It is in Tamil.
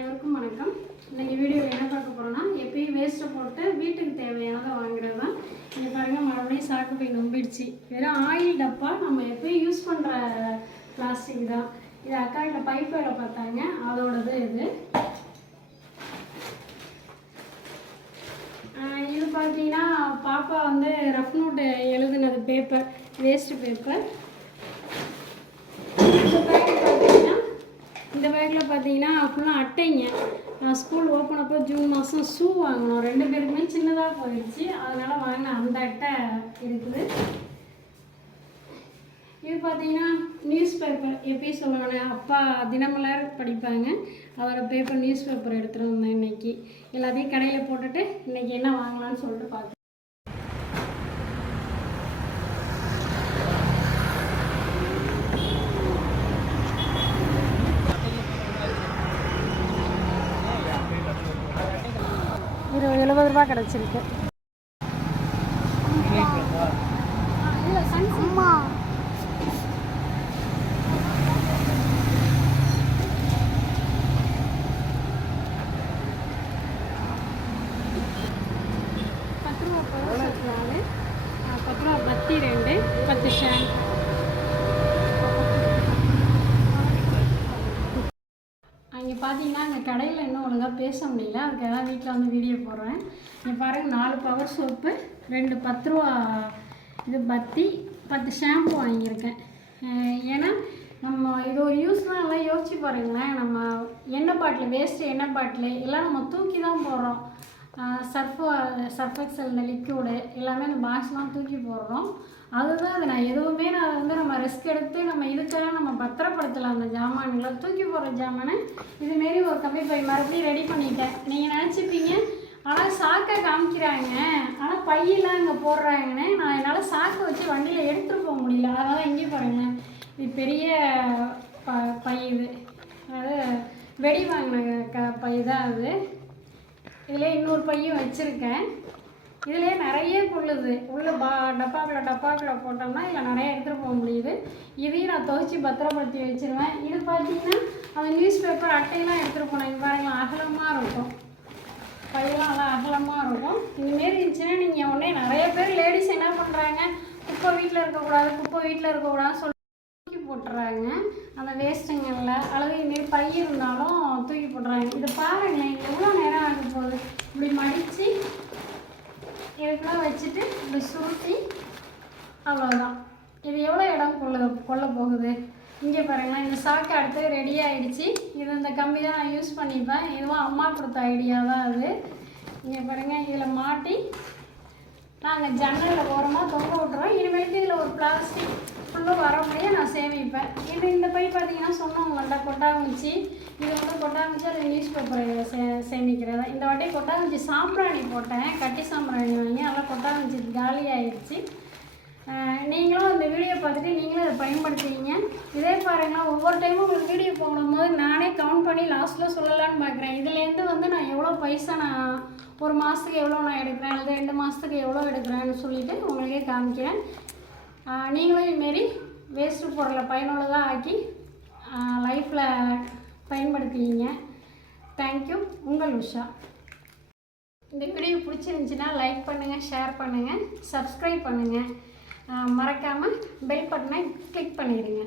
அனைவருக்கும் வணக்கம். இன்னைக்கு வீடியோவில் என்ன பார்க்க போகிறோன்னா எப்பயும் வேஸ்ட்டை போட்டு வீட்டுக்கு தேவையானதை வாங்குறது தான். இங்கே பாருங்கள் மறுபடியும் சாக்கு போய் நம்பிடுச்சு. வெறும் ஆயில் டப்பா நம்ம எப்பயும் யூஸ் பண்ணுற பிளாஸ்டிக் தான். இது அக்கா கிட்ட பைப் வேலை பார்த்தாங்க. அதோடது இது. இது பார்த்தீங்கன்னா பாப்பா வந்து ரஃப் நோட்டு எழுதுனது பேப்பர் வேஸ்ட்டு பேப்பர் இந்த பேக் பார்த்தீங்கன்னா இந்த பேக்கில் பார்த்தீங்கன்னா ஃபுல்லாக அட்டைங்க. நான் ஸ்கூல் ஓப்பன் அப்போ ஜூன் மாதம் ஷூ வாங்கினோம். ரெண்டு பேருக்குமே சின்னதாக போயிடுச்சு அதனால் வாங்கின அந்த அட்டை இருக்குது. இது பார்த்தீங்கன்னா நியூஸ் பேப்பர் எப்பயும் சொல்லுவாங்க அப்பா தினமலர் படிப்பாங்க. அதோட பேப்பர் நியூஸ் பேப்பர் எடுத்துகிட்டு வந்தேன் இன்றைக்கி எல்லாத்தையும் கடையில் போட்டுட்டு இன்னைக்கு என்ன வாங்கலாம்னு சொல்லிட்டு பார்த்தேன் எழுபது ரூபா கிடச்சிருக்கு. பத்து ரூபா பத்து ரூபா பத்தி ரெண்டு பத்து ஷாம்பு. அங்கே பார்த்தீங்கன்னா அங்கே கடையில் இன்னும் ஒழுங்காக பேச முடியல. அதுக்கு வீட்டில் வந்து வீடியோ போடுறேன். இங்கே பாருங்கள் நாலு பவர் சோப்பு ரெண்டு பத்து ரூபா இது பத்தி பத்து ஷாம்பு வாங்கியிருக்கேன். ஏன்னா நம்ம இது ஒரு யூஸ்லாம் எல்லாம் யோசிச்சு பாருங்களேன். நம்ம எண்ணெய் பாட்டில் வேஸ்ட்டு எண்ணெய் பாட்டில் எல்லாம் நம்ம தூக்கி தான் போடுறோம். சர்ஃபோ சர்ஃபெக்சல் இந்த லிக்யூடு எல்லாமே அந்த பாக்ஸ்லாம் தூக்கி போடுறோம். அதுதான் அது நான் எதுவுமே நான் வந்து நம்ம ரிஸ்க் எடுத்து நம்ம இதுக்காக நம்ம பத்திரப்படுத்தலாம். அந்த ஜாமான்களை தூக்கி போடுற ஜாமானை இதுமாரி ஒரு கம்மி பை மறுபடியும் ரெடி பண்ணிட்டேன். நீங்கள் நினச்சிப்பீங்க ஆனால் சாக்கை காமிக்கிறாங்க. ஆனால் பையெல்லாம் இங்கே போடுறாங்கன்னு நான் என்னால் சாக்கை வச்சு வண்டியில் எடுத்துகிட்டு போக முடியல. அதனால் எங்கேயும் பாருங்களேன் இது பெரிய ப பை இது. அதாவது வெடி வாங்கின க பை தான் அது. இதில் இன்னொரு பையும் வச்சுருக்கேன். இதுலேயே நிறைய கொள்ளுது. உள்ள பா டப்பாக்குள்ள டப்பாக்குள்ள போட்டோம்னா இதில் நிறைய எடுத்துகிட்டு போக முடியுது. இதையும் நான் துவைச்சி பத்திரப்படுத்தி வச்சுருவேன். இது பார்த்தீங்கன்னா அந்த நியூஸ் பேப்பர் அட்டையெல்லாம் எடுத்துகிட்டு போனேன் இது பாருங்கள் அகலமாக இருக்கும். பையெல்லாம் நல்லா அகலமாக இருக்கும். இதுமாரி இருந்துச்சுன்னா நீங்கள் உடனே நிறைய பேர் லேடிஸ் என்ன பண்ணுறாங்க குப்பை வீட்டில் இருக்கக்கூடாது குப்பை வீட்டில் இருக்கக்கூடாதுன்னு சொல்லி தூக்கி போட்டுறாங்க. அந்த வேஸ்ட்டுங்களில். அல்லது இதுமாரி பை இருந்தாலும் போடுறாங்க இதை இது எவ்வளோ நேரம் ஆக போகுது? இப்படி மடித்து இதுக்கெல்லாம் வச்சுட்டு இப்படி சுருட்டி அவ்வளோதான் இது எவ்வளோ இடம் கொள்ள கொள்ள போகுது? இங்கே பாருங்களேன் இந்த சாக்கு அடுத்து ரெடி ஆகிடுச்சி இது இந்த கம்பி தான் நான் யூஸ் பண்ணிப்பேன். இதுவும் அம்மா கொடுத்த ஐடியா தான் அது. இங்கே பாருங்கள் இதில் மாட்டி நாங்கள் ஜன்னலில் ஓரமாக தொங்க விட்றோம் இனிமேட்டு இதில் ஒரு பிளாஸ்டிக் ஃபுல்லும் வர முடிய நான் சேமிப்பேன். இது இந்த பை பார்த்தீங்கன்னா சொன்னவங்கள்ட்ட கொட்டாங்குச்சி. இது வந்து கொட்டாங்குச்சி அது நியூஸ் பேப்பரை சே சேமிக்கிறதா? இந்த வாட்டி கொட்டாங்குச்சி சாம்பிராணி போட்டேன். கட்டி சாம்பிராணி வாங்கி அதெல்லாம் கொட்டாங்குச்சி காலி ஆயிடுச்சு. நீங்களும் இந்த வீடியோ பார்த்துட்டு நீங்களும் அதை பயன்படுத்துவீங்க. இதே பாருங்களா ஒவ்வொரு டைமும் உங்களுக்கு வீடியோ போடும்போது நானே கவுண்ட் பண்ணி லாஸ்ட்டில் சொல்லலான்னு பார்க்குறேன் இதுலேருந்து வந்து நான் எவ்வளோ பைசா நான் ஒரு மாதத்துக்கு எவ்வளோ நான் எடுக்கிறேன்? அல்லது ரெண்டு மாதத்துக்கு எவ்வளோ எடுக்கிறேன்னு சொல்லிவிட்டு உங்களுக்கே காமிக்கிறேன். நீங்களும் இதுமாரி வேஸ்ட்டு பொருளை பயனுள்ளதாக ஆக்கி லைஃப்பில் பயன்படுத்துவீங்க. தேங்க்யூ உங்கள் உஷா. இந்த வீடியோ பிடிச்சிருந்துச்சின்னா லைக் பண்ணுங்கள் ஷேர் பண்ணுங்கள் சப்ஸ்கிரைப் பண்ணுங்கள் மறக்காமல் பெல் பட்டனை கிளிக் பண்ணிடுங்க.